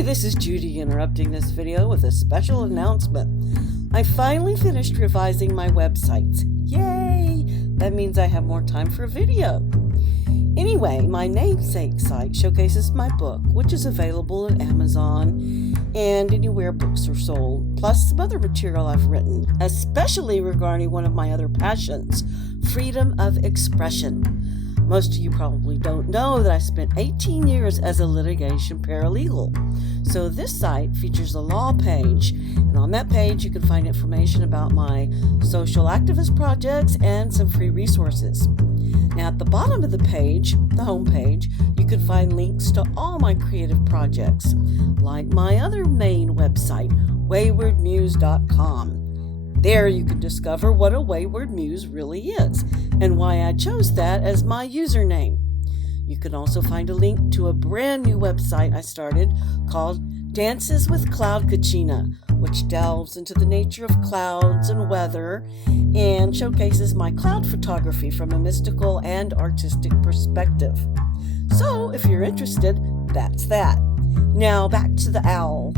Hi, this is Judy interrupting this video with a special announcement. I finally finished revising my websites. Yay! That means I have more time for video. Anyway, my namesake site showcases my book, which is available at Amazon and anywhere books are sold, plus some other material I've written, especially regarding one of my other passions, freedom of expression. Most of you probably don't know that I spent 18 years as a litigation paralegal. So this site features a law page, and on that page you can find information about my social activist projects and some free resources. Now at the bottom of the page, the home page, you can find links to all my creative projects, like my other main website, waywardmuse.com. There you can discover what a wayward muse really is and why I chose that as my username. You can also find a link to a brand new website I started called Dances with Cloud Kachina, which delves into the nature of clouds and weather and showcases my cloud photography from a mystical and artistic perspective. So if you're interested, that's that. Now back to the owl.